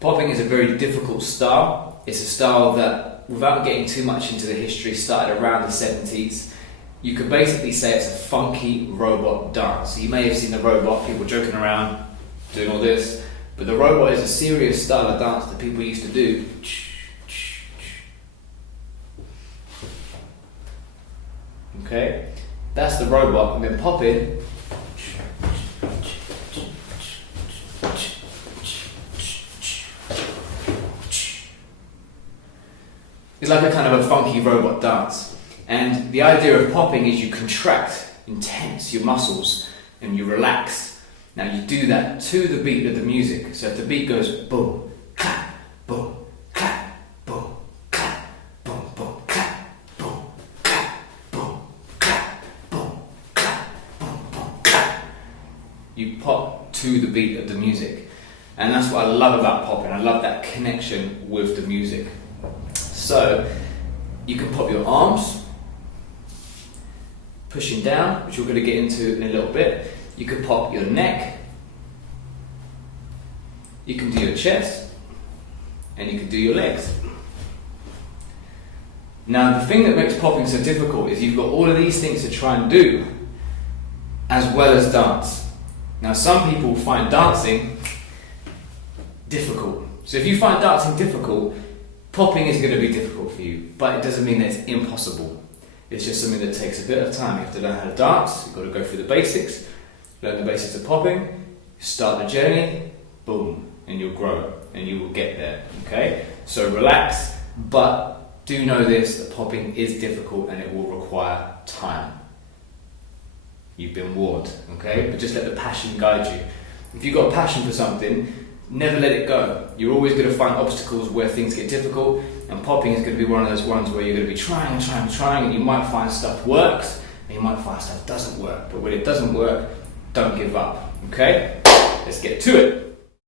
Popping is a very difficult style. It's a style that, without getting too much into the history, started around the 70s. You could basically say it's a funky robot dance. So you may have seen the robot, people joking around, doing all this, but the robot is a serious style of dance that people used to do. Okay, that's the robot, and then popping. It's like a kind of a funky robot dance. And the idea of popping is you contract, intense your muscles, and you relax. Now you do that to the beat of the music. So if the beat goes boom, clap, boom, clap, boom, clap, boom, boom, clap, boom, clap, boom, clap, boom, clap, boom, boom, clap. You pop to the beat of the music. And that's what I love about popping. I love that connection with the music. So you can pop your arms, pushing down, which we're going to get into in a little bit. You can pop your neck, you can do your chest, and you can do your legs. Now the thing that makes popping so difficult is you've got all of these things to try and do, as well as dance. Now some people find dancing difficult. So if you find dancing difficult, popping is going to be difficult for you, but it doesn't mean that it's impossible. It's just something that takes a bit of time. You have to learn how to dance, you've got to go through the basics, learn the basics of popping, start the journey, boom, and you'll grow, and you will get there, okay? So relax, but do know this, that popping is difficult and it will require time. You've been warned, okay? But just let the passion guide you. If you've got a passion for something, never let it go. You're always going to find obstacles where things get difficult, and popping is going to be one of those ones where you're going to be trying and trying and trying, and you might find stuff works, and you might find stuff doesn't work. But when it doesn't work, don't give up, okay? Let's get to it.